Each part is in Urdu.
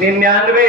99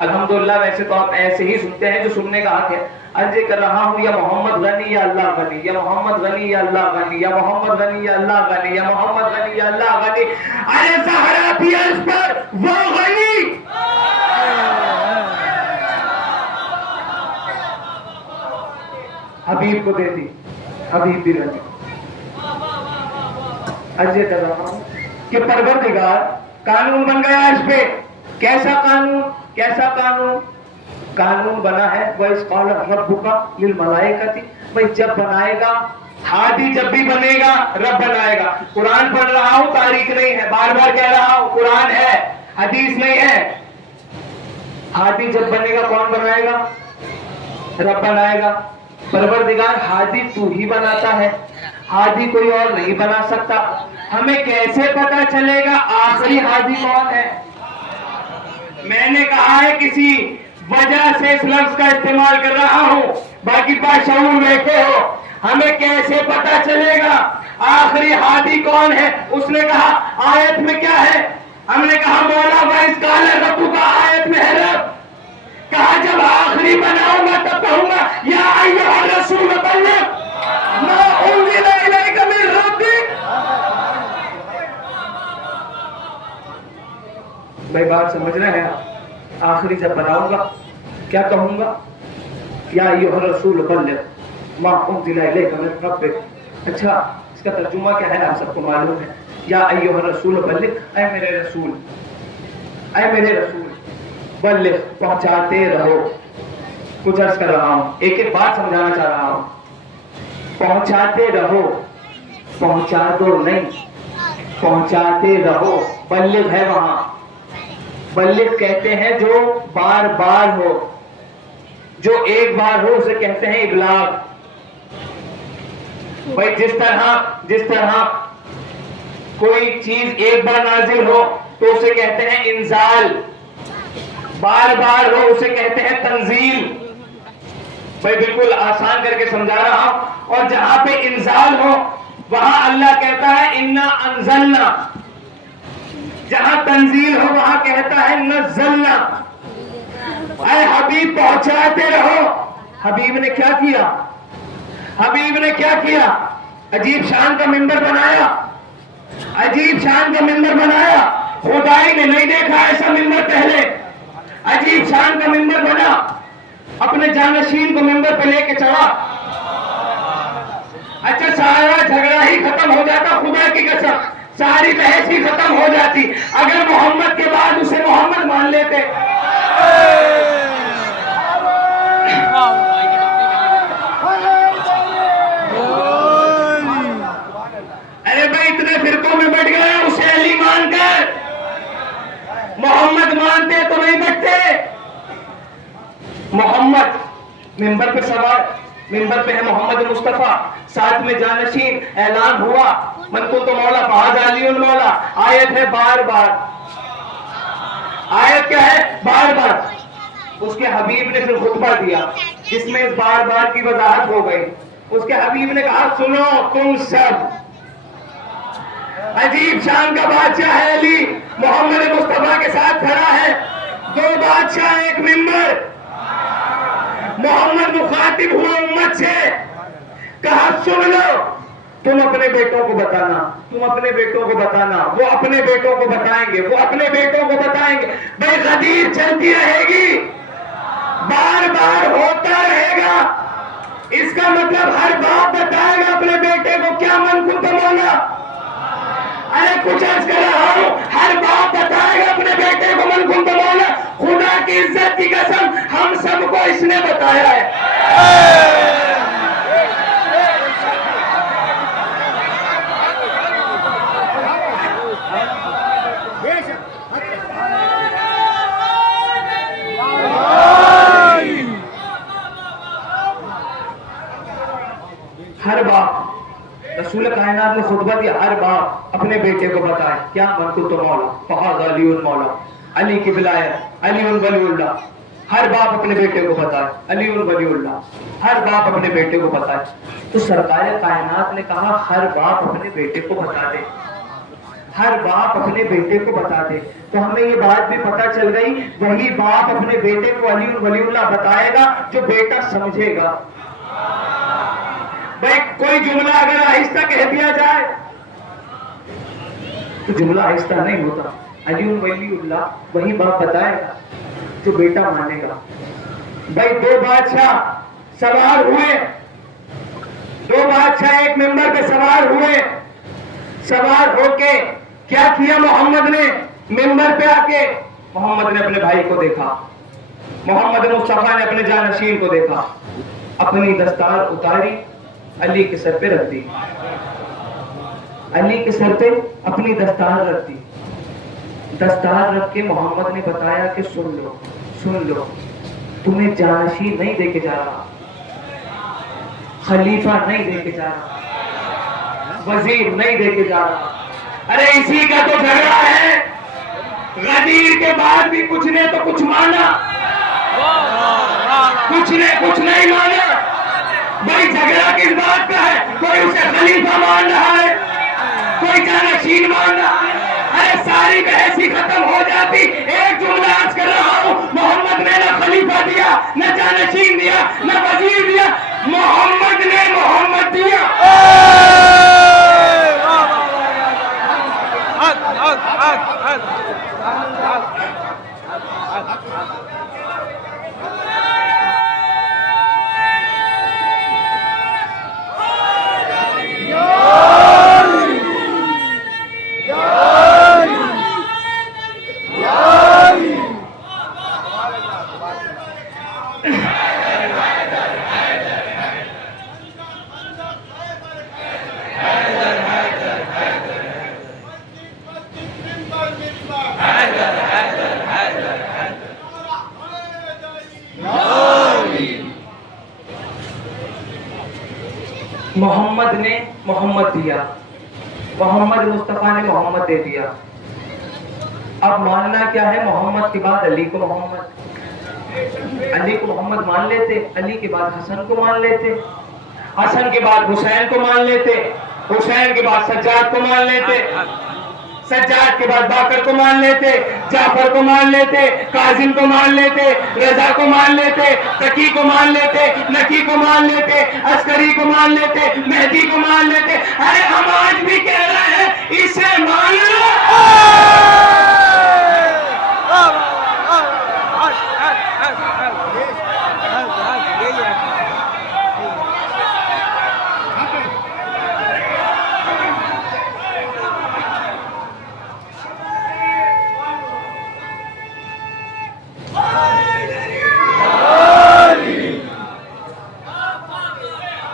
الحمدللہ ویسے تو آپ ایسے ہی سنتے ہیں جو سننے کا حق ہے، عرض کر رہا ہوں یا محمد غنی یا اللہ غنی، یا محمد غنی یا اللہ غنی، یا محمد غنی یا اللہ غنی، یا محمد غنی یا اللہ غنی، ارے زہرا بھی اس پر وہ غنی حبیب کو دے دی، حبیب بھی غنی۔ عرض کر رہا ہوں کہ پروردگار قانون بن گیا اس پہ۔ کیسا قانون؟ کیسا قانون؟ قانون بنا ہے وَإِذْ قَالَ رَبُّكَ لِلْمَلَائِكَةِ، بھئی جب بنائے گا ہادی، جب بھی بنے گا رب بنائے گا۔ قرآن پڑھ رہا ہوں، تاریخ نہیں ہے، بار بار کہہ رہا ہوں، قرآن ہے، حدیث نہیں ہے۔ ہادی جب بنے گا کون بنائے گا؟ رب بنائے گا۔ پروردگار ہادی تو ہی بناتا ہے، ہادی کوئی اور نہیں بنا سکتا۔ ہمیں کیسے پتا چلے گا آخری ہادی کون ہے؟ میں نے کہا ہے کسی وجہ سے اس لفظ کا استعمال کر رہا ہوں، باقی باشعور بیٹھے ہو۔ ہمیں کیسے پتا چلے گا آخری ہادی کون ہے؟ اس نے کہا آیت میں کیا ہے؟ ہم نے کہا مولا وَإِذْ قَالَ رَبُّكَ، آیت میں ہے رب۔ کہا جب آخری بناؤں گا تب کہوں گا یا ایھا الرسول بلغ ما انزل الیک من ربک۔ بھائی بات سمجھ رہے ہیں آپ؟ آخری جب بناؤں گا کیا کہوں گا؟ یا ایھا الرسول بلغ ما انزل الیک من ربک۔ اچھا اس کا ترجمہ کیا ہے آپ سب کو معلوم ہے؟ یا ایھا الرسول بلغ، اے میرے رسول، اے میرے رسول، بلغ پہنچاتے رہو۔ کچھ عرض کر رہا ہوں، ایک ایک بات سمجھانا چاہ رہا ہوں۔ پہنچاتے رہو، پہنچا دو نہیں، پہنچاتے رہو۔ بلغ ہے وہاں، بلغ کہتے ہیں جو بار بار ہو، جو ایک بار ہو اسے کہتے ہیں ابلاغ۔ بھائی جس طرح کوئی چیز ایک بار نازل ہو تو اسے کہتے ہیں انزال، بار بار ہو اسے کہتے ہیں تنزیل۔ بھائی بالکل آسان کر کے سمجھا رہا ہوں۔ اور جہاں پہ انزال ہو وہاں اللہ کہتا ہے انا انزلنا، جہاں تنزیل ہو وہاں کہتا ہے نزلنا۔ اے حبیب پہنچاتے رہو۔ حبیب نے کیا کیا؟ حبیب نے کیا کیا؟ عجیب شان کا منبر بنایا، عجیب شان کا منبر بنایا۔ خدائی نے نہیں دیکھا ایسا منبر پہلے۔ عجیب شان کا منبر بنا، اپنے جانشین کو منبر پہ لے کے چڑھا۔ اچھا سارا جھگڑا ہی ختم ہو جاتا، خدا کی قسم ساری بحث ہی ختم ہو جاتی اگر محمد کے بعد اسے محمد مان لیتے۔ ارے بھائی اتنے فرقوں میں بٹ گیا، اسے علی مان کر محمد مانتے تو نہیں بٹتے۔ محمد منبر پہ سوار، منبر پہ ہے محمد مصطفیٰ، ساتھ میں جانشین، اعلان ہوا من کنت مولا فہذا علی مولا۔ آیت ہے بار بار، آیت کیا ہے؟ بار بار۔ اس کے حبیب نے پھر خطبہ دیا جس میں اس بار بار کی وضاحت ہو گئی۔ اس کے حبیب نے کہا سنو تم سب، عجیب شان کا بادشاہ ہے علی، محمد مصطفیٰ کے ساتھ کھڑا ہے، دو بادشاہ ایک منبر۔ محمد مخاطب ہوا امت سے، کہا سن لو، تم اپنے بیٹوں کو بتانا، تم اپنے بیٹوں کو بتانا، وہ اپنے بیٹوں کو بتائیں گے، وہ اپنے بیٹوں کو بتائیں گے۔ بھائی غدیر چلتی رہے گی، بار بار ہوتا رہے گا۔ اس کا مطلب ہر باپ بتائے گا اپنے بیٹے کو کیا من کنت مولا۔ ارے کچھ عرض کر رہا ہوں، ہر باپ بتائے گا اپنے بیٹے کو من کنت مولا۔ خدا کی عزت کی قسم ہم سب کو اس نے بتایا ہے۔ ہر باپ، رسول کائنات نے خطبہ دیا، ہر باپ اپنے بیٹے کو بتائے کیا من کنت مولا فہذا علی مولا، علی کی ولایت، علی ولی اللہ۔ ہر باپ اپنے بیٹے کو بتائے علی ولی اللہ، ہر باپ اپنے بیٹے کو بتائے۔ تو سرکار کائنات نے کہا ہر باپ اپنے بیٹے کو بتا دے۔ ہر باپ اپنے بیٹے کو بتا دے. تو ہمیں یہ بات بھی پتا چل گئی, وہی باپ اپنے بیٹے کو علی ولی اللہ بتائے گا جو بیٹا سمجھے گا. بھائی کوئی جملہ اگر آہستہ کہہ دیا جائے تو جملہ آہستہ نہیں ہوتا. علی ولی اللہ وہی باپ بتائے گا جو بیٹا مانے گا. بھائی دو بادشاہ سوار ہوئے, دو بادشاہ ایک ممبر پہ سوار ہوئے. سوار ہو کے کیا کیا محمد نے؟ ممبر پہ آ کے محمد نے اپنے بھائی کو دیکھا, محمد مصطفیٰ نے اپنے جانشین کو دیکھا, اپنی دستار اتاری, علی کے سر پہ رکھ دی. علی کے سر پہ اپنی دستار رکھ دی. دستار رکھ کے محمد نے بتایا کہ سن لو, سن لو, تمہیں جانشین نہیں دے کے جا رہا, خلیفہ نہیں دے کے جا رہا, وزیر نہیں دے کے جا رہا. ارے اسی کا تو جھگڑا ہے. غدیر کے بعد بھی کچھ نے تو کچھ مانا, کچھ نے کچھ نہیں مانا. بھائی جھگڑا کس بات کا ہے؟ کوئی اسے خلیفہ مان رہا ہے, کوئی جانشین مان رہا ہے. ارے ساری بحث ہی ختم ہو جاتی. ایک جملہ آج کر رہا ہوں, محمد نے نہ خلیفہ دیا, نہ جانشین دیا, نہ وزیر دیا, محمد نے محمد دیا. محمد نے محمد دیا, محمد مصطفیٰ نے محمد دے دیا. اب ماننا کیا ہے؟ محمد کے بعد علی کو محمد, علی کو محمد مان لیتے, علی کے بعد حسن کو مان لیتے, حسن کے بعد حسین کو مان لیتے, حسین کے بعد سجاد کو مان لیتے, سجاد کے بعد باقر کو مان لیتے, جعفر کو مان لیتے, کاظم کو مان لیتے, رضا کو مان لیتے, تقی کو مان لیتے, نقی کو مان لیتے, عسکری کو مان لیتے, مہدی کو مان لیتے. ارے ہم آج بھی کہہ رہے ہیں اسے مان لو.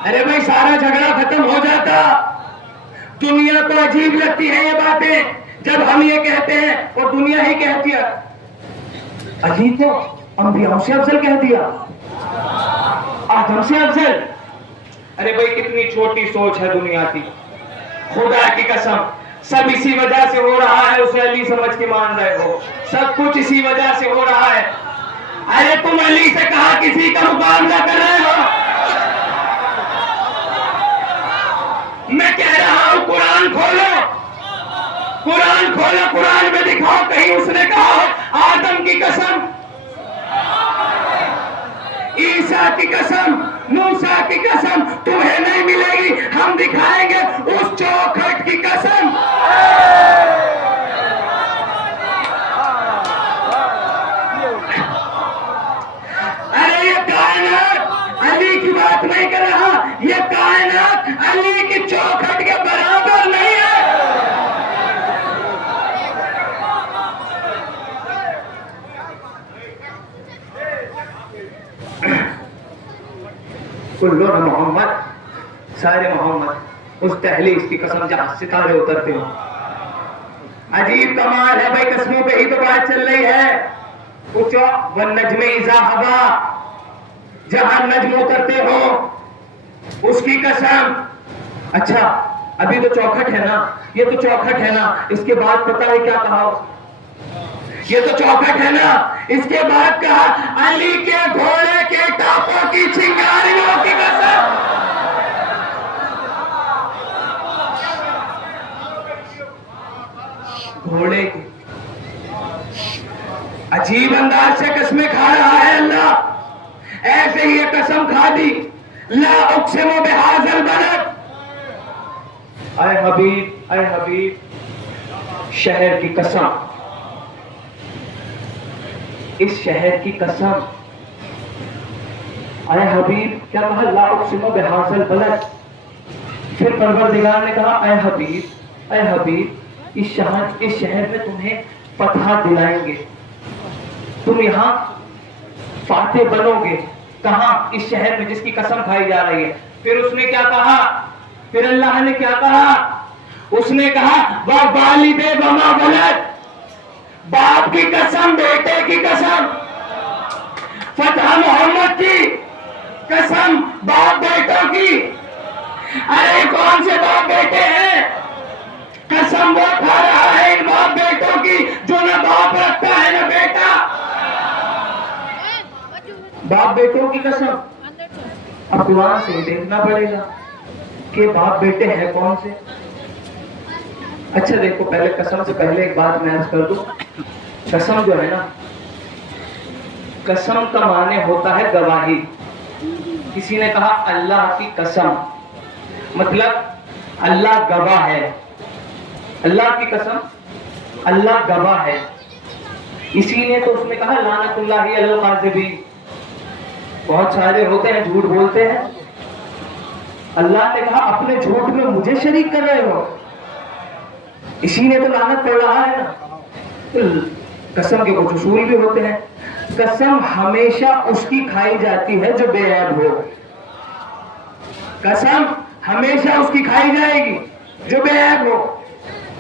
ارے بھائی سارا جھگڑا ختم ہو جاتا. دنیا کو عجیب لگتی ہے یہ باتیں جب ہم یہ کہتے ہیں اور دنیا ہی کہتی ہے عجیب تو انبیاء سے افضل کہہ دیا, آدم سے افضل. ارے بھائی کتنی چھوٹی سوچ ہے دنیا کی, خدا کی قسم سب اسی وجہ سے ہو رہا ہے. اسے علی سمجھ کے مان رہے ہو, سب کچھ اسی وجہ سے ہو رہا ہے. ارے تم علی سے کہا کسی کا مقابلہ کر رہے ہو؟ میں کہہ رہا ہوں قرآن کھولو, قرآن کھولو, قرآن میں دکھاؤ کہیں اس نے کہا ہو آدم کی قسم, عیسیٰ کی قسم, موسیٰ کی قسم تمہیں نہیں ملے گی, ہم دکھائیں گے اس چوکھٹ کی قسم. ارے یہ کائنات علی کی بات نہیں کر رہا, یہ کائنات علی کی چوکھٹ کے برابر نہیں ہے. کلنا محمد, سارے محمد, اس تحلیس کی قسم جہاں ستارے اترتے ہوں. عجیب کمال ہے بھائی, قسموں پہ ہی تو بات چل رہی ہے. پوچھو والنجم اذا ہوا, جہاں نجم اترتے ہو اس کی قسم. اچھا ابھی تو چوکھٹ ہے نا, یہ تو چوکھٹ ہے نا, اس کے بعد پتہ ہے کیا کہا؟ یہ تو چوکھٹ ہے نا, اس کے بعد کہا علی کے گھوڑے کے ٹاپوں کی چنگاریوں کی قسم. گھوڑے کی. عجیب انداز سے قسمیں کھا رہا ہے اللہ. ایسے ہی یہ قسم کھا دی, لا اقسم بہذا البلد. اے حبیب, اے حبیب, شہر کی قسم, اس شہر کی قسم. اے حبیب, کیا کہا؟ لا اقسم بہذا البلد. پھر پروردگار نے کہا اے حبیب, اے حبیب, اس شہر میں تمہیں فتح دلائیں گے, تم یہاں فاتح بنو گے. کہاں؟ اس شہر میں جس کی قسم کھائی جا رہی ہے. پھر اس نے کیا کہا؟ پھر اللہ نے کیا کہا؟ اس نے کہا وَوَالِدٍ وَمَا وَلَدَ. باپ کی قسم, بیٹے کی قسم, فتح محمد کی قسم, باپ بیٹوں کی. ارے کون سے باپ بیٹے ہیں؟ قسم وہ کھا رہا ہے ان باپ بیٹوں کی جو نہ باپ رکھتا ہے نہ بیٹا. باپ بیٹوں کی قسم. اب قرآن سے دیکھنا پڑے گا کہ باپ بیٹے ہیں کون سے. اچھا دیکھو, پہلے قسم سے پہلے ایک بات میں عرض کر دوں. قسم جو ہے نا, قسم کا معنی ہوتا ہے گواہی. کسی نے کہا اللہ کی قسم, مطلب اللہ گواہ ہے. اللہ کی قسم, اللہ گواہ ہے. اسی لیے تو اس نے کہا لعنت اللہ علی الکاذبین. بہت سارے ہوتے ہیں جھوٹ بولتے ہیں, اللہ نے کہا اپنے جھوٹ میں مجھے شریک کر رہے ہو, اسی لیے تو لعنت پڑ رہا ہے نا. قسم کے کچھ اصول بھی ہوتے ہیں. قسم ہمیشہ اس کی کھائی جاتی ہے جو بے عیب ہو. قسم ہمیشہ اس کی کھائی جائے گی جو بے عیب ہو.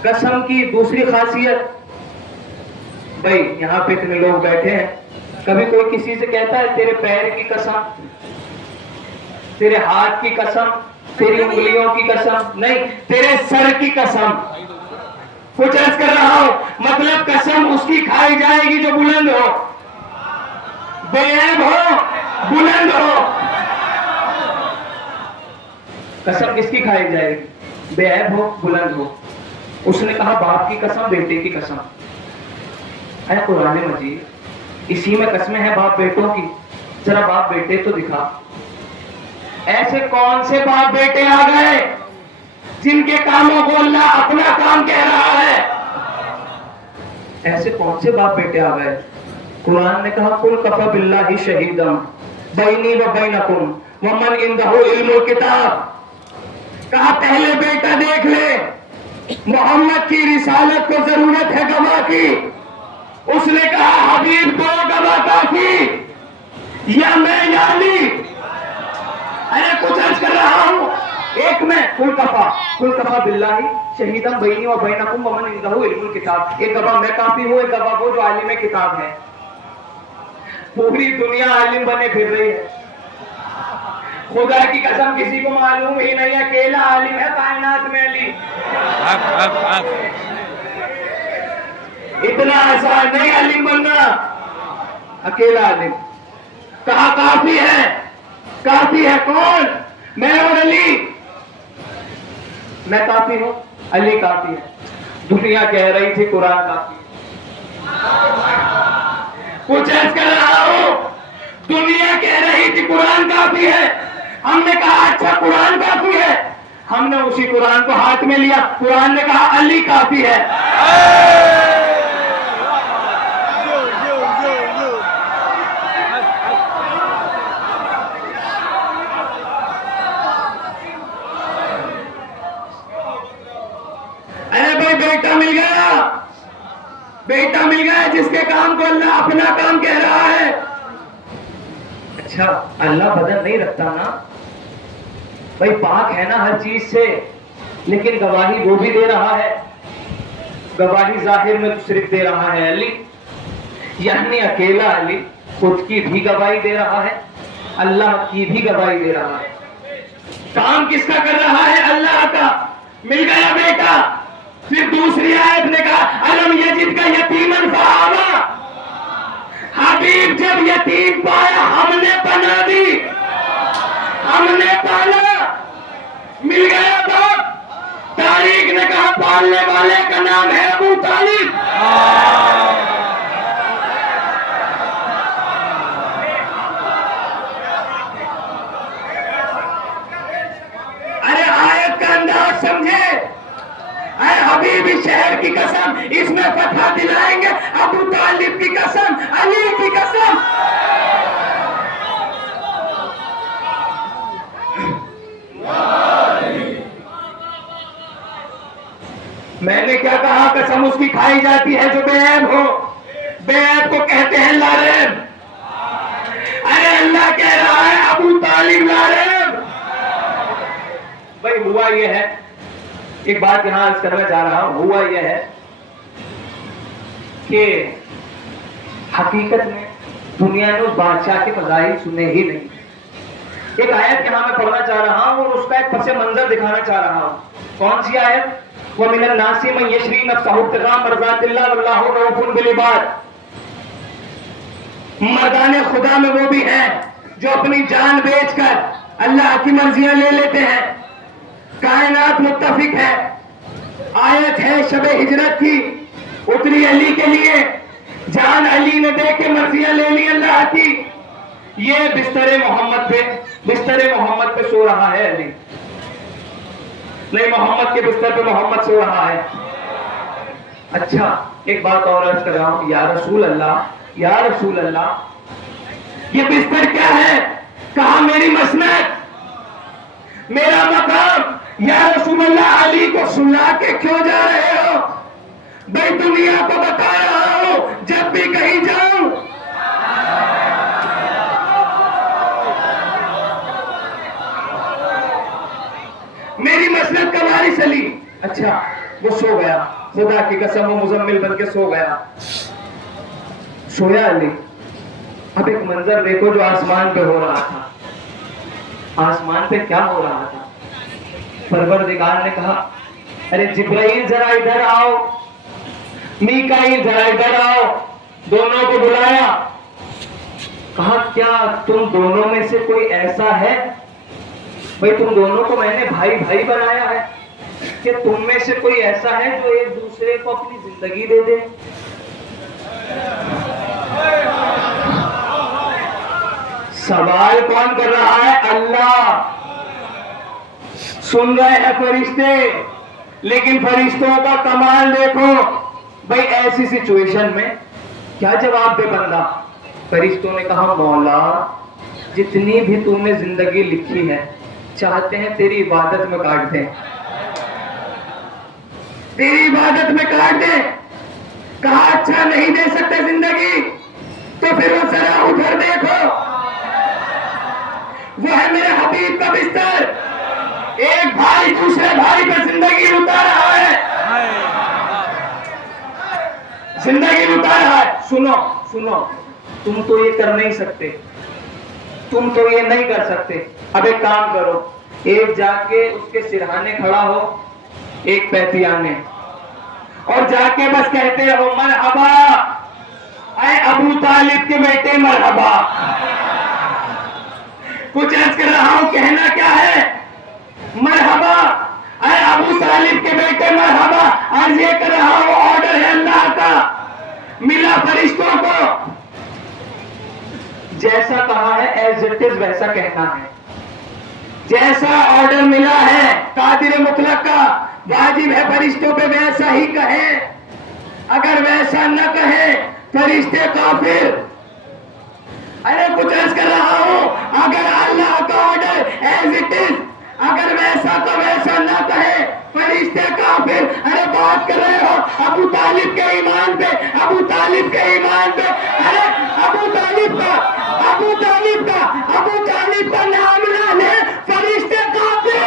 قسم کی دوسری خاصیت, بھائی یہاں پہ اتنے لوگ بیٹھے ہیں, کبھی کوئی کسی سے کہتا ہے تیرے پیر کی قسم, تیرے ہاتھ کی قسم, تیری انگلیوں کی قسم؟ نہیں, تیرے سر کی قسم. کچھ عرض کر رہا ہوں, مطلب قسم اس کی کھائی جائے گی جو بلند ہو, بے عیب ہو, بلند ہو. قسم کس کی کھائی جائے گی؟ بے عیب ہو, بلند ہو. اس نے کہا باپ کی قسم, بیٹے کی قسم. اے قرآن مجید, اسی میں قسمیں ہیں باپ بیٹوں کی. ذرا باپ بیٹے تو دکھا. ایسے کون سے باپ بیٹے آ گئے جن کے کاموں کو اللہ اپنا کام کہہ رہا ہے؟ ایسے کون سے باپ بیٹے آ گئے؟ قرآن نے کہا قل کفی باللہ شہیدا بینی و بینکم ومن عندہ علم الکتاب. کہا پہلے بیٹا دیکھ لے, محمد کی رسالت کو ضرورت ہے گواہ کی. اس نے کہا حبیب دو گواہ کافی, یا میں یا علی. ارے کچھ عرض کر رہا ہوں, ایک میں قل کفی باللہ شہیدا بینی و بینکم ومن عندہ علم الکتاب. ایک گواہ میں کافی ہوں, ایک گواہ وہ جو عالم کتاب ہے. پوری دنیا عالم بنے پھر رہی ہے. خدا کی قسم کسی کو معلوم ہی نہیں, اکیلا عالم ہے کائنات میں علی. اتنا آسان نہیں عالم بننا, اکیلا عالم. کہا کافی ہے, کافی ہے کون؟ میں اور علی. میں کافی ہوں, علی کافی ہے. دنیا کہہ رہی تھی قرآن کافی ہے. کچھ عرض کر رہا ہوں, دنیا کہہ رہی تھی قرآن کافی ہے. ہم نے کہا اچھا قرآن کافی ہے, ہم نے اسی قرآن کو ہاتھ میں لیا. قرآن نے کہا علی کافی ہے. ارے بھائی بیٹا مل گیا, بیٹا مل گیا جس کے کام کو اللہ اپنا کام کہہ رہا ہے. اچھا اللہ بدل نہیں رکھتا نا بھائی, پاک ہے نا ہر چیز سے, لیکن گواہی وہ بھی دے رہا ہے. گواہی ظاہر میں تو صرف دے رہا ہے علی, یعنی اکیلا علی خود کی بھی گواہی دے رہا ہے, اللہ کی بھی گواہی دے رہا ہے. کام کس کا کر رہا ہے؟ اللہ کا. مل گیا بیٹا. پھر دوسری آیت نے کہا الم یجد کا یتیمن فآویٰ. حبیب جب یتیم پایا ہم نے پناہ دی, ہم نے پالا. مل گیا باپ. تاریخ نے کہا پالنے والے کا نام ہے ابو طالب. ارے آیت کا انداز سمجھے. اے حبیبی شہر کی قسم, اس میں فتح دلائیں گے. ابو طالب کی قسم, علی کی قسم. میں نے کیا کہا؟ قسم اس کی کھائی جاتی ہے جو بے عیب ہو. بے عیب کو کہتے ہیں لاریب. ارے اللہ کہہ رہا ہے ابو طالب لاریب. بھائی ہوا یہ ہے, ایک بات یہاں عرض کرنا چاہ رہا ہوں, ہوا یہ ہے کہ حقیقت میں دنیا نے اس بادشاہ کے مظاہر سنے ہی نہیں. ایک آیت یہاں میں پڑھنا چاہ رہا ہوں اور اس کا ایک پس منظر دکھانا چاہ رہا ہوں. کون سی آیت؟ وَمِنَ النَّاسِ مَن يَشْرِي نَفْسَهُ ابْتِغَاءَ مَرْضَاتِ اللَّهِ وَاللَّهُ رَءُوفٌ بِالْعِبَادِ. مردان خدا میں وہ بھی ہیں جو اپنی جان بیچ کر اللہ کی مرضیاں لے لیتے ہیں. کائنات متفق ہے. آیت ہے شب ہجرت کی, اتری علی کے لیے. جان علی نے دے کے مرضیاں لے لی اللہ کی. یہ بستر محمد پہ سو رہا ہے علی. نہیں, محمد کے بستر پہ محمد سو رہا ہے. اچھا ایک بات اور عرض کر رہا ہوں, یا رسول اللہ, یا رسول اللہ, یہ بستر کیا ہے؟ کہا میری مسند, میرا مقام. یا رسول اللہ, علی کو سلا کے کیوں جا رہے ہو؟ بھائی دنیا کو بتا رہا ہوں جب بھی کہیں جاؤں میری مسند کا وارث علی. اچھا وہ سو گیا, خدا کی قسم وہ مزمل بن کے سو گیا. سویا علی. اب ایک منظر دیکھو جو آسمان پہ ہو رہا تھا. آسمان پہ کیا ہو رہا تھا؟ پروردگار نے کہا ارے جبرائیل ذرا ادھر آؤ, میکائیل ذرا ادھر آؤ. دونوں کو بلایا. کہا کیا تم دونوں میں سے کوئی ایسا ہے؟ بھائی تم دونوں کو میں نے بھائی بھائی بنایا ہے, کہ تم میں سے کوئی ایسا ہے جو ایک دوسرے کو اپنی زندگی دے دے؟ سوال کون کر رہا ہے؟ اللہ. سن رہے ہیں فرشتے, لیکن فرشتوں کا کمال دیکھو. بھائی ایسی سچویشن میں کیا جواب دے بندہ؟ فرشتوں نے کہا مولا جتنی بھی تم نے زندگی لکھی ہے چاہتے ہیں تیری عبادت میں کاٹ دیں, تیری عبادت میں کاٹ دیں. کہا اچھا نہیں دے سکتے زندگی تو پھر وہ ذرا ادھر دیکھو, وہ ہے میرے حبیب کا بستر. ایک بھائی دوسرے بھائی پہ زندگی لٹا رہا ہے, زندگی لٹا رہا ہے. سنو سنو, تم تو یہ کر نہیں سکتے, تم تو یہ نہیں کر سکتے. اب ایک کام کرو, ایک جا کے اس کے سرہانے کھڑا ہو, ایک پیتیانے, اور جا کے بس کہتے ہو مرحبا اے ابو طالب کے بیٹے مرحبا. کچھ عرض کر رہا ہوں, کہنا کیا ہے؟ مرحبا اے ابو طالب کے بیٹے مرحبا. عرض یہ کر رہا ہوں آرڈر ہے اللہ کا, ملا فرشتوں کو, جیسا کہا ہے ایز اٹ از ویسا کہنا ہے. جیسا آرڈر ملا ہے قادر مطلق کا, واجب ہے فرشتوں پہ ویسا ہی کہیں. اگر ویسا نہ کہیں فرشتے کافر. ارے کچھ عرض کر رہا ہوں, اگر اللہ کا آرڈر ایز اٹ از, اگر ویسا تو ویسا نہ کہے فرشتے کافر. ارے بات کر رہے ہو ابو طالب کے ایمان پہ, ابو طالب کے ایمان پہ. ارے ابو طالب کا, ابو طالب کا, ابو طالب کا نام نہ لے فرشتے کافر.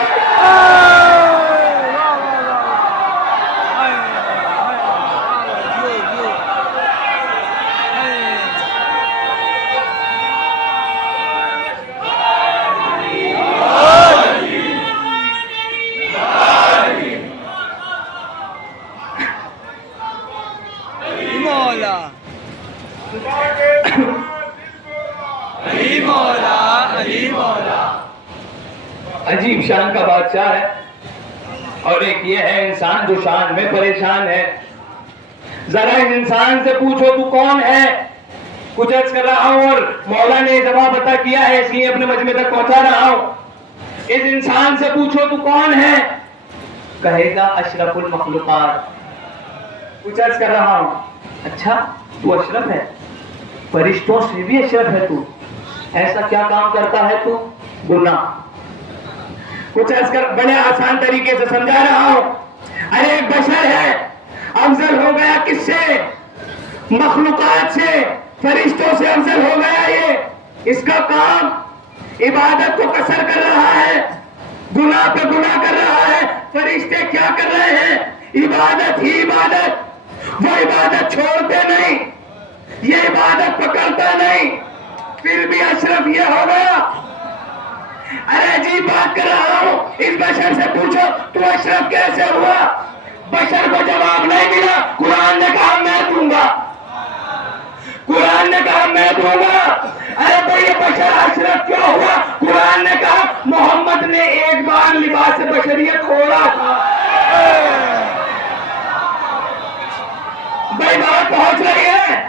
عجیب شان کا بادشاہ ہے. اور ایک یہ ہے انسان جو شان میں پریشان ہے. ذرا اس انسان سے پوچھو تو کون ہے. کچھ عرض کر رہا ہوں اور مولا نے جواب عطا کیا ہے، اس لیے اپنے مجمع تک پہنچا رہا ہوں. اس انسان سے پوچھو تو کون ہے، کہے گا اشرف المخلوقات. کچھ عرض کر رہا ہوں، اچھا تو اشرف ہے، فرشتوں سے بھی اشرف ہے تو، ایسا کیا کام کرتا ہے تو؟ گناہ. کچھ عرض کر، بڑے آسان طریقے سے سمجھا رہا ہوں. ارے ایک بشر ہے، افضل ہو گیا کس سے؟ مخلوقات سے، فرشتوں سے افضل ہو گیا. یہ اس کا کام عبادت کو کثر کر رہا ہے، گناہ پہ گناہ کر رہا ہے. فرشتے کیا کر رہے ہیں؟ عبادت ہی عبادت. وہ عبادت چھوڑتے نہیں، یہ عبادت پکڑتا نہیں، پھر بھی اشرف یہ ہو گیا. ارے عجیب بات کر رہا ہوں. اس بشر سے پوچھو تو اشرف کیسے ہوا؟ بشر کو جواب نہیں ملا. قرآن نے کہا میں دوں گا، قرآن نے کہا میں دوں گا. ارے بھائی یہ بشر اشرف کیوں ہوا؟ قرآن نے کہا محمد نے ایک بار لباس بشریت کھولا تھا. بھائی بات پہنچ رہی ہے.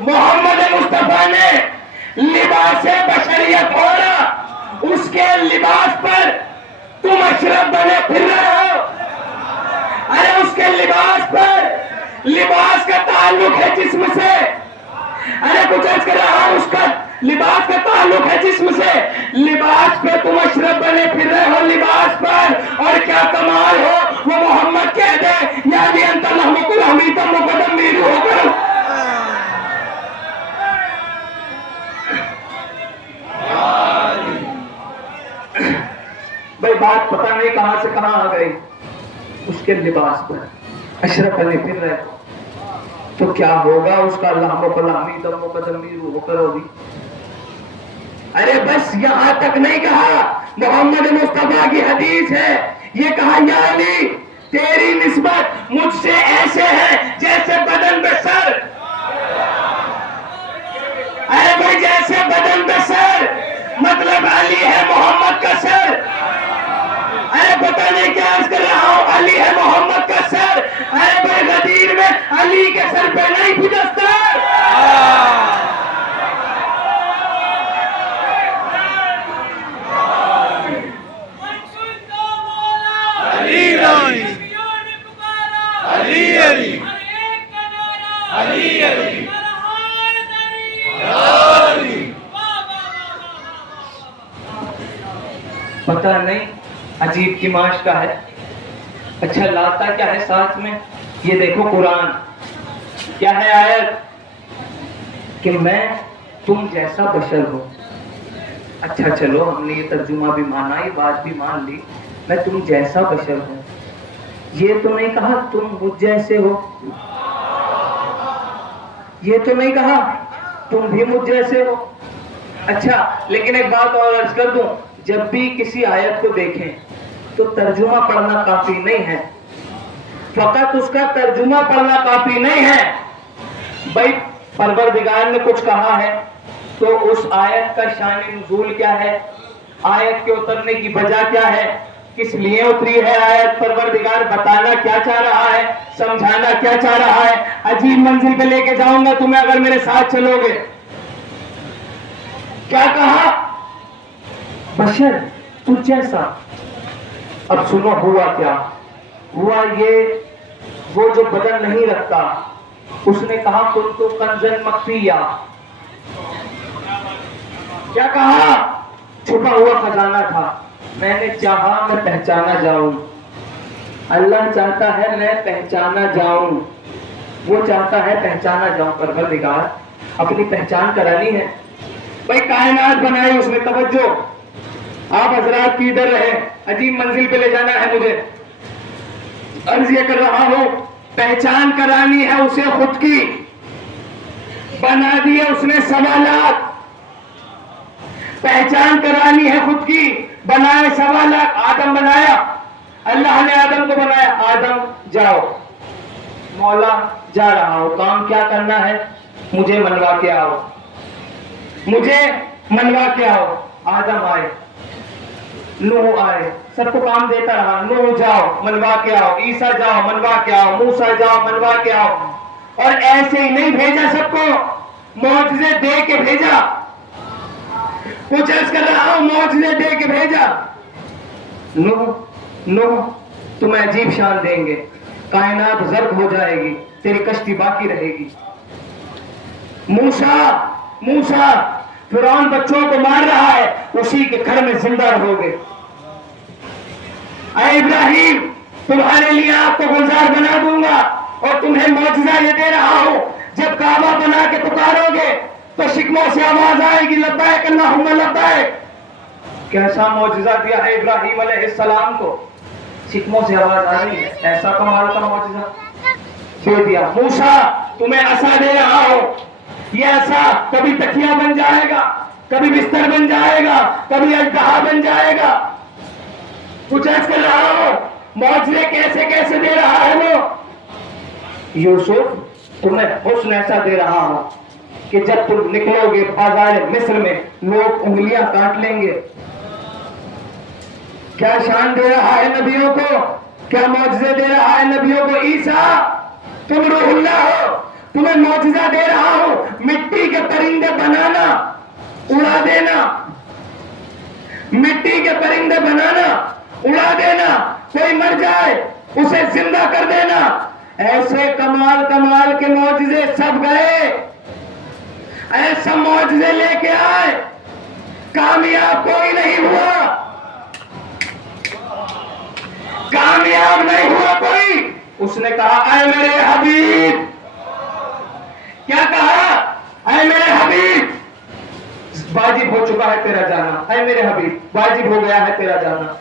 محمد مصطفیٰ نے لباس بشریت کھولا، اس کے لباس پر تم اشرف بنے پھر رہے ہو. ارے اس کے لباس پر، لباس کا تعلق ہے جسم سے. ارے کچھ عرض کر رہا ہوں، اس کا لباس کا تعلق ہے جسم سے. لباس پہ تم اشرف بنے پھر رہے ہو، لباس پر. اور کیا کمال ہو، وہ محمد کہہ دے یعنی انت لحمک الحمیتم مقدم میرو ہو کر. بھائی بات پتہ نہیں کہاں سے کہاں آ گئی. اس کے لباس پر اشرف بنے پھر رہے ہو تو کیا ہوگا اس کا لحمک الحمیتم مقدم میرو ہو کر ہوگی. ارے بس یہاں تک نہیں کہا. محمد مصطفیٰ کی حدیث ہے، یہ کہا یا علی تیری نسبت مجھ سے ایسے ہے جیسے بدن پہ سر. ارے بھائی جیسے بدن پہ سر، مطلب علی ہے محمد کا سر. ارے پتہ نہیں کیا عرض کر رہا ہوں، علی ہے محمد کا سر. ارے بھائی غدیر میں علی کے سر پہ نہیں تھی دستار. پتہ نہیں عجیب کی معاش کا ہے. اچھا لاتا کیا ہے ساتھ میں؟ یہ دیکھو قرآن کیا ہے آیت کہ میں تم جیسا بشر ہوں. اچھا چلو ہم نے یہ ترجمہ بھی مانا، یہ بات بھی مان لی، میں تم جیسا بشر ہوں. یہ تو نہیں کہا تم مجھ جیسے ہو، یہ تو نہیں کہا تم بھی مجھ جیسے ہو. اچھا لیکن ایک بات اور عرض کر دوں، جب بھی کسی آیت کو دیکھیں تو ترجمہ پڑھنا کافی نہیں ہے. فقط اس کا ترجمہ پڑھنا کافی نہیں ہے. بھائی پروردگار نے کچھ کہا ہے تو اس آیت کا شان نزول کیا ہے، آیت کے اترنے کی وجہ کیا ہے، کس لیے اتری ہے آیت، پروردگار بتانا کیا چاہ رہا ہے، سمجھانا کیا چاہ رہا ہے. عجیب منزل پہ لے کے جاؤں گا تمہیں اگر میرے ساتھ چلو گے. کیا کہا؟ بشر تجھ جیسا. اب سنو ہوا کیا ہوا. یہ وہ جو بدن نہیں رکھتا، اس نے کہا کنت کنزا مخفیا. کیا کہا؟ چھپا ہوا خزانہ تھا، میں نے چاہا میں پہچانا جاؤں. اللہ چاہتا ہے میں پہچانا جاؤں، وہ چاہتا ہے پہچانا جاؤں. پروردگار اپنی پہچان کرانی ہے. بھائی کائنات بنائی اس نے، توجہ آپ حضرات کی ادھر رہے، عجیب منزل پہ لے جانا ہے مجھے. عرض یہ کر رہا ہوں پہچان کرانی ہے اسے خود کی. بنا دیے اس نے سوالات، پہچان کرانی ہے خود کی. بنائے سوالات، آدم بنایا، اللہ نے آدم کو بنایا. آدم جاؤ، مولا جا رہا ہوں، کام کیا کرنا ہے، مجھے منوا کے آؤ، مجھے منوا کے آؤ. آدم آئے، نوح آئے، سب کو کام دیتا رہا، نوح جاؤ منوا کے آؤ، عیسیٰ جاؤ منوا کے آؤ، موسیٰ جاؤ منوا کے آؤ، اور ایسے ہی نہیں بھیجا سب کو، معجزے دے کے بھیجا. کچھ عرض کر رہا ہوں، معجزے دے کے بھیجا. نوح تمہیں عجیب شان دیں گے، کائنات غرق ہو جائے گی، تیری کشتی باقی رہے گی. موسیٰ فرعون بچوں کو مار رہا ہے، اسی کے گھر میں زندہ رہو گے. اے ابراہیم تمہارے لیے آپ کو گلزار بنا دوں گا، اور تمہیں معجزہ یہ دے رہا ہوں، جب کعبہ بنا کے پکارو گے تو شکموں سے آواز آئے گی لبیک اللہم لبیک. کیسا معجزہ دیا ہے ابراہیم علیہ السلام کو، شکموں سے آواز آ رہی ہے، ایسا کمال کا معجزہ دے دیا. موسیٰ تمہیں عصا دے رہا ہوں، یہ عصا کبھی تکیہ بن جائے گا، کبھی بستر بن جائے گا، کبھی اژدہا بن جائے گا. کچھ ایسا کر رہا ہو، معجزے کیسے کیسے دے رہا ہے وہ. یوسف تمہیں حسن ایسا دے رہا ہوں کہ جب تم نکلو گے بازار مصر میں لوگ انگلیاں کاٹ لیں گے. کیا شان دے رہا ہے نبیوں کو، کیا معجزے دے رہا ہے نبیوں کو. عیسیٰ تم روح اللہ ہو، تمہیں معجزہ دے رہا ہوں، مٹی کے پرندے بنانا، اڑا دینا، مٹی کے پرندے بنانا، اڑا دینا، کوئی مر جائے اسے زندہ کر دینا. ایسے کمال کے معجزے سب گئے، ایسا معجزے لے کے آئے، کامیاب کوئی نہیں ہوا، کامیاب نہیں ہوا کوئی. اس نے کہا اے میرے حبیب، کیا کہا؟ اے میرے حبیب واجب ہو چکا ہے تیرا جانا، اے میرے حبیب واجب ہو گیا ہے تیرا جانا.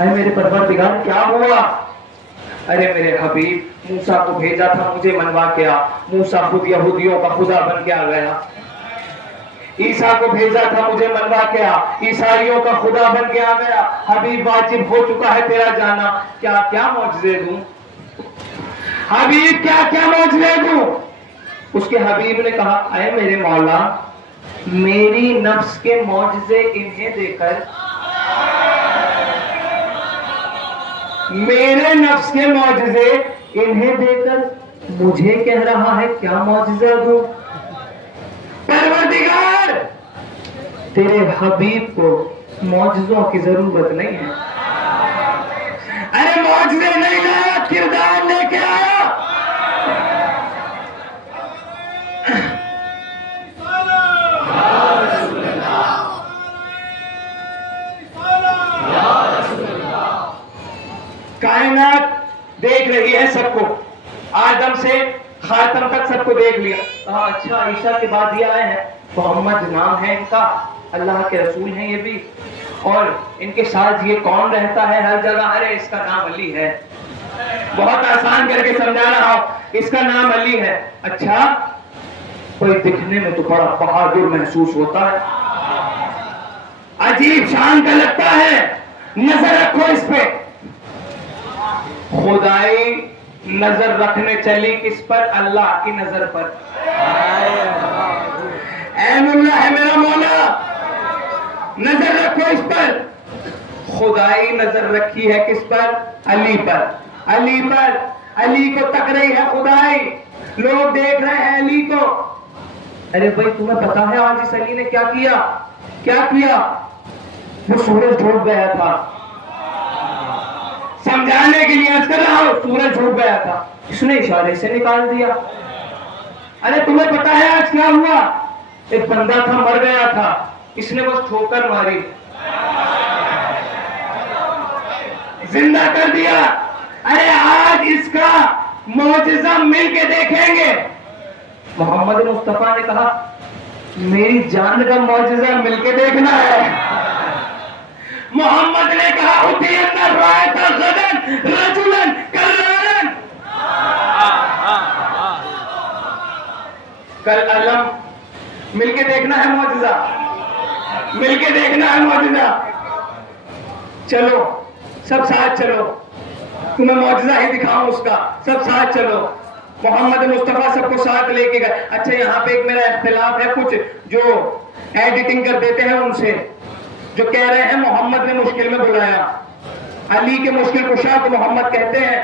اے میرے پروردگار کیا ہوا؟ ارے میرے حبیب موسیٰ کو بھیجا تھا مجھے منوا کے آ، موسیٰ خود یہودیوں کا خدا بن کے آ گیا. عیسیٰ کو بھیجا تھا مجھے منوا کے آ، عیسائیوں کا خدا بن کے آ گیا. حبیب واجب ہو چکا ہے تیرا جانا، کیا کیا معجزے دوں حبیب، کیا کیا معجزے دوں. اس کے حبیب نے کہا اے میرے مولا، میری نفس کے معجزے انہیں دے کر، میرے نفس کے معجزے انہیں دے کر مجھے کہہ رہا ہے کیا معجزہ دوں. پروردگار تیرے حبیب کو معجزوں کی ضرورت نہیں ہے. ارے معجزے نہیں لایا، کردار لے کے آیا. کائنات دیکھ رہی ہے سب کو، آدم سے خاتم تک سب کو دیکھ لیا. کہا اچھا عیسیٰ کے بعد یہ آئے ہیں، محمد نام ہے ان کا، اللہ کے رسول ہیں یہ بھی، اور ان کے ساتھ یہ کون رہتا ہے ہر جگہ؟ ارے اس کا نام علی ہے. بہت آسان کر کے سمجھا رہا ہوں، اس کا نام علی ہے. اچھا کوئی دکھنے میں تو بڑا بہادر محسوس ہوتا ہے، عجیب شان کا لگتا ہے، نظر رکھو اس پہ. خدائی نظر رکھنے چلی کس پر؟ اللہ کی نظر پر. اے اللہ ہے میرا مولا، نظر رکھو اس پر. خدائی نظر رکھی ہے کس پر؟ علی پر. علی پر، علی کو تک رہی ہے خدائی، لوگ دیکھ رہے ہیں علی کو. ارے بھائی تمہیں پتا ہے آج اس علی نے کیا کیا؟ کیا کیا؟ وہ سورج ڈوب گیا تھا، سمجھانے کے لیے عرض کر رہا ہوں، سورج ڈوب گیا تھا، اس نے اشارے سے نکال دیا. ارے تمہیں پتا ہے آج کیا ہوا؟ ایک بندہ تھا مر گیا تھا، اس نے بس ٹھوکر ماری، زندہ کر دیا. ارے آج اس کا معجزہ مل کے دیکھیں گے. محمد مصطفیٰ نے کہا میری جان کا معجزہ مل کے دیکھنا ہے. محمد نے کہا کل علم مل کے دیکھنا ہے معجزہ، مل کے دیکھنا ہے معجزہ. چلو سب ساتھ چلو، تمہیں معجزہ ہی دکھاؤں اس کا، سب ساتھ چلو. محمد مصطفیٰ سب کو ساتھ لے کے گئے. اچھا یہاں پہ ایک میرا اختلاف ہے، کچھ جو ایڈیٹنگ کر دیتے ہیں ان سے. جو کہہ رہے ہیں محمد نے مشکل میں بلایا. علی کے مشکل کشا کو محمد کہتے ہیں.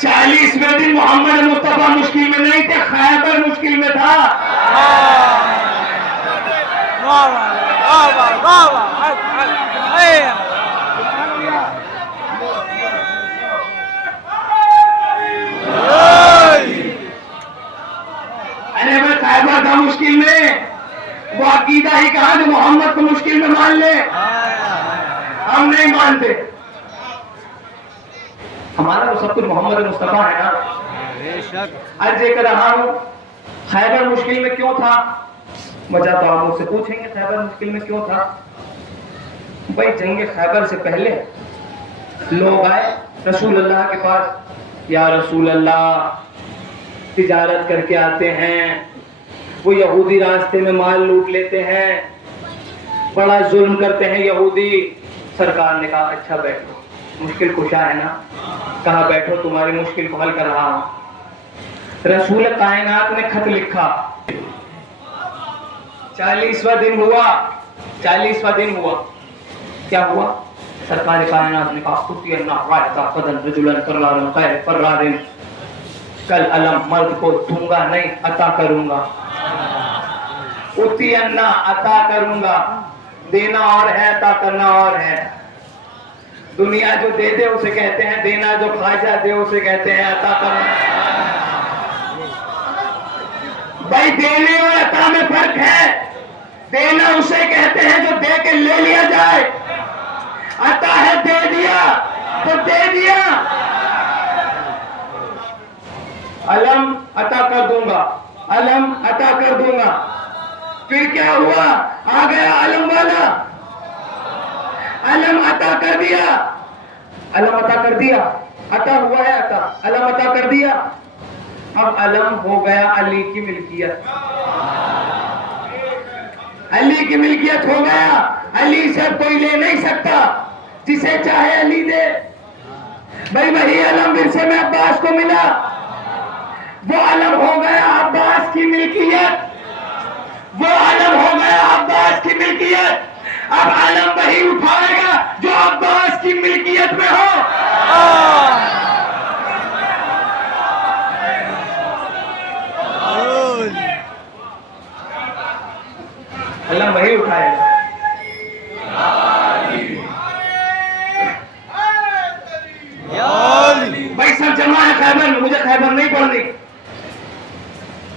40ویں دن محمد مصطفیٰ مشکل میں نہیں تھے, خیبر مشکل میں تھا. ارے میں خیبر تھا مشکل میں, وہ عقیدہ ہی کہا جو محمد کو مشکل میں مان لے. ہم نہیں مانتے, ہمارا تو سب کچھ محمد مصطفیٰ ہے نا. آج دیکھ رہا ہوں خیبر مشکل میں کیوں تھا. وجہ تو آپ مجھ سے پوچھیں گے خیبر مشکل میں کیوں تھا. بھائی جنگ خیبر سے پہلے لوگ آئے رسول اللہ کے پاس, یا رسول اللہ تجارت کر کے آتے ہیں, وہ یہودی راستے میں مال لوٹ لیتے ہیں, بڑا ظلم کرتے ہیں یہودی. سرکار نے کہا اچھا بیٹھو, مشکل کشا ہے نا, کہا بیٹھو تمہاری مشکل کو حل کر رہا ہوں. رسول کائنات نے خط لکھا. 40واں دن ہوا, 40واں دن ہوا, کیا ہوا. سرکار کائنات نے کہا اتی اللہ وعدہ فدن رجلن فرار خیر فرار, کل علم مرد کو دوں گا نہیں عطا کروں گا. اتی اللہ عطا کروں گا, دینا اور ہے عطا کرنا اور ہے. دنیا جو دے دے اسے کہتے ہیں دینا, جو خواجہ دے اسے کہتے ہیں عطا کرنا. بھائی دینے اور عطا میں فرق ہے. دینا اسے کہتے ہیں جو دے کے لے لیا جائے, عطا ہے دے دیا تو دے دیا. علم عطا کر دوں گا, علم عطا کر دوں گا. پھر کیا ہوا, آ گیا علم والا, علم عطا کر دیا, علم عطا کر دیا, عطا ہوا ہے عطا, علم عطا کر دیا. اب علم ہو گیا علی کی ملکیت, علی کی ملکیت ہو گیا. علی سے کوئی لے نہیں سکتا, جسے چاہے علی دے. بھائی وہی علم ورثے میں عباس کو ملا, وہ علم ہو گیا عباس کی ملکیت, وہ علم ہو گیا عباس کی ملکیت. اب علم وہی اٹھائے گا جو عباس کی ملکیت میں ہو. علم وہی اٹھائے گا. بھائی سب جمع ہے خیبر میں, مجھے خیبر نہیں پڑھنی,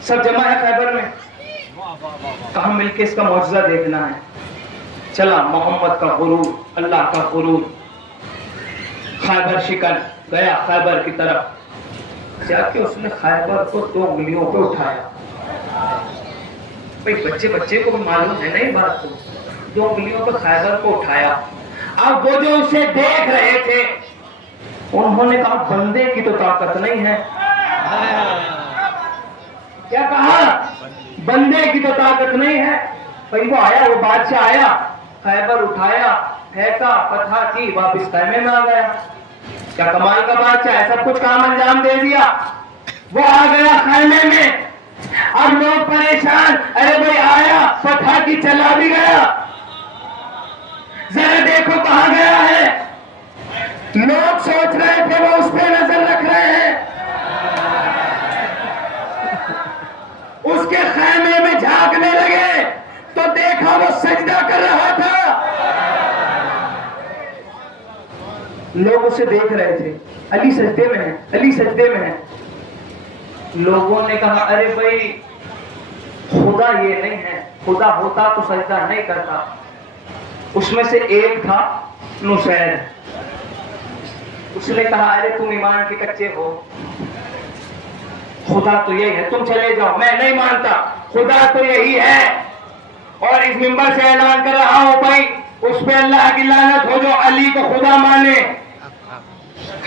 سب جمع ہے خیبر میں. کہاں مل کے اس کا معجزہ دیکھنا ہے. چلا محمد کا غرور, اللہ کا غرور. خیبر شکن گیا خیبر کی طرف, جا کے اس نے خیبر کو 2 انگلیوں پہ اٹھایا. بھئی بچے کو معلوم ہے نہیں بات کو, 2 انگلیوں پہ خیبر کو اٹھایا. اب وہ جو اسے دیکھ رہے تھے انہوں نے کہا بندے کی تو طاقت نہیں ہے. کیا کہا, بندے کی تو طاقت نہیں ہے. بھئی وہ آیا, وہ بادشاہ آیا, خیبر اٹھایا, پھینکا, فتح کی, واپس خیمے میں آ گیا. کیا کمال کا بادشاہ ہے, سب کچھ کام انجام دے دیا. وہ آ گیا خیمے میں. اب لوگ پریشان, ارے بھئی آیا, فتح کی, چلا بھی گیا, ذرا دیکھو کہاں گیا ہے. لوگ سوچ رہے تھے وہ اس پہ نظر رکھ رہے ہیں. اس کے خیمے میں جھانکنے لگے تو دیکھا وہ سجدہ کر رہا تھا. لوگ اسے دیکھ رہے تھے, علی سجدے میں ہے, علی سجدے میں ہے. لوگوں نے کہا ارے بھائی خدا یہ نہیں ہے, خدا ہوتا تو سجدہ نہیں کرتا. اس میں سے ایک تھا نصیر, اس نے کہا ارے تم ایمان کے کچے ہو, خدا تو یہی ہے, تم چلے جاؤ, میں نہیں مانتا, خدا تو یہی ہے. اور اس منبر سے اعلان کر رہا ہوں بھائی اس پہ اللہ کی لعنت ہو جو علی کو خدا مانے.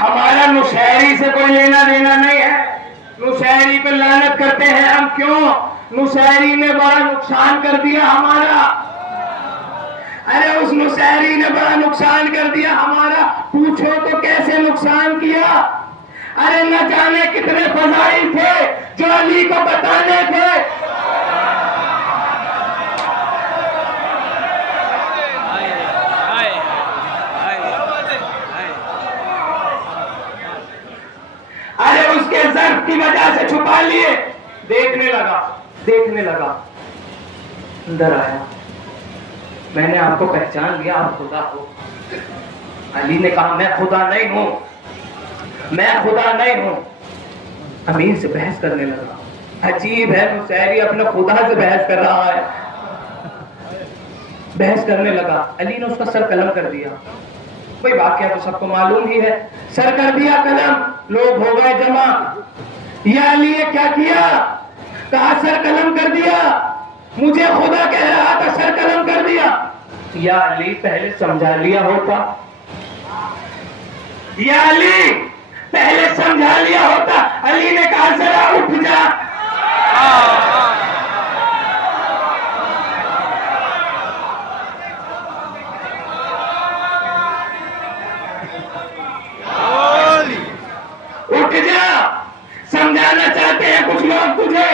ہمارا نصیری سے کوئی لینا دینا نہیں ہے. نصیری پہ لعنت کرتے ہیں ہم, کیوں؟ نصیری نے بڑا نقصان کر دیا ہمارا. ارے اس نصیری نے بڑا نقصان کر دیا ہمارا. پوچھو تو کیسے نقصان کیا. ارے نہ جانے کتنے فضائل تھے جو علی کو بتانے تھے. چھپا لیے. دیکھنے لگا اندر آیا. میں نے آپ کو پہچان لیا, آپ خدا ہو. علی نے کہا میں خدا نہیں ہوں. امیر سے بحث کرنے لگا. عجیب ہے, نصیری اپنے خدا سے بحث کر رہا ہے. بحث کرنے لگا. علی نے اس کا سر قلم کر دیا. بھئی واقعہ تو سب کو معلوم ہی ہے. سر کر دیا قلم, لوگ ہو گئے جمع. یا علی یہ کیا کیا؟ کہا سر قلم کر دیا. مجھے خدا کہہ رہا تھا سر قلم کر دیا. یا علی پہلے سمجھا لیا ہوتا. یا علی پہلے سمجھا لیا ہوتا. علی نے کہا ذرا اٹھ جا. اٹھ جا, سمجھانا چاہتے ہیں کچھ لوگ تجھے.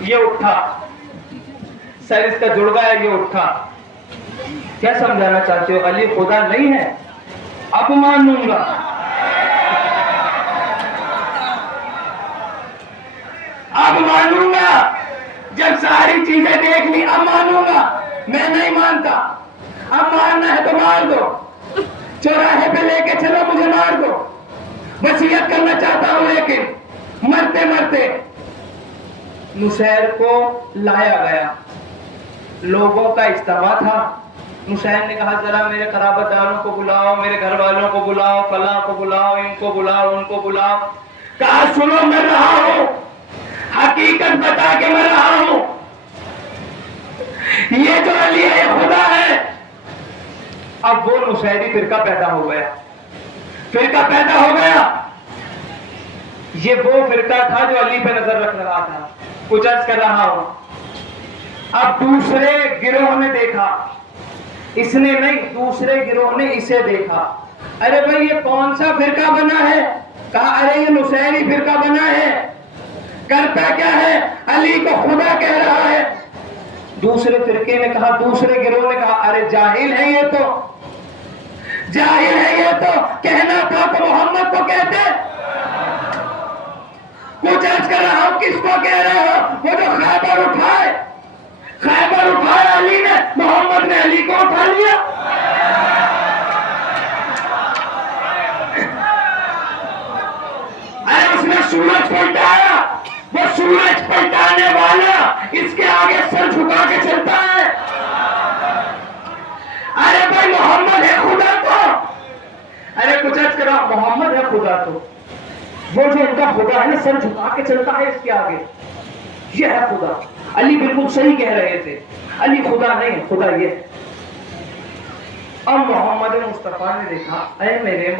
یہ اٹھا, سر اس کا جڑ گیا. یہ اٹھا. کیا سمجھانا چاہتے ہو؟ علی خدا نہیں ہے. اب مانوں گا. جب ساری چیزیں دیکھ لی اب مانوں گا. میں نہیں مانتا. اب مارنا ہے تو مار دو. چوراہے پہ لے کے چلو, مجھے مار دو. وصیت کرنا چاہتا ہوں لیکن مرتے مرتے. نصیر کو لایا گیا. لوگوں کا اجتماع تھا. نصیر نے کہا ذرا میرے قرابت داروں کو بلاؤ, میرے گھر والوں کو بلاؤ, فلاں کو بلاؤ, ان کو بلاؤ, ان کو بلاؤ. کہا سنو میں رہا ہوں, حقیقت بتا کے میں رہا ہوں. یہ جو علی ہے خدا ہے. اب وہ نصیری فرقہ پیدا ہو گیا. یہ وہ فرقہ تھا جو علی پہ نظر رکھ رہا تھا. کچھ عرض کر رہا ہوں. اب دوسرے گروہ نے دیکھا, اس نے نہیں, دوسرے گروہ نے اسے دیکھا. ارے بھائی یہ کون سا فرقہ بنا ہے؟ کہا ارے یہ نصیری فرقہ بنا ہے. کرتا کیا ہے؟ علی کو خدا کہہ رہا ہے. دوسرے فرقے نے کہا, دوسرے گروہ نے کہا ارے جاہل ہے یہ تو کہنا تھا تو محمد کو کہتے. کچھ عرض کر رہا ہوں, کس کو کہہ رہے ہو؟ وہ جو خیبر اٹھائے علی نے, محمد نے علی کو اٹھا لیا. ارے اس نے سورج پلٹایا. وہ سورج پلٹانے والا اس کے آگے سر جھکا کے چلتا ہے. ارے بھائی محمد ہے خدا تو. ارے کچھ عرض کر رہا ہوں, محمد ہے خدا تو. وہ جو ان کا خدا ہے نا, سر جھکا کے چلتا ہے اس کے آگے, یہ ہے خدا. علی بالکل صحیح کہہ رہے تھے. علی خدا نہیں ہے, خدا یہ ہے. اب محمد مصطفیٰ نے دیکھا, اے میرے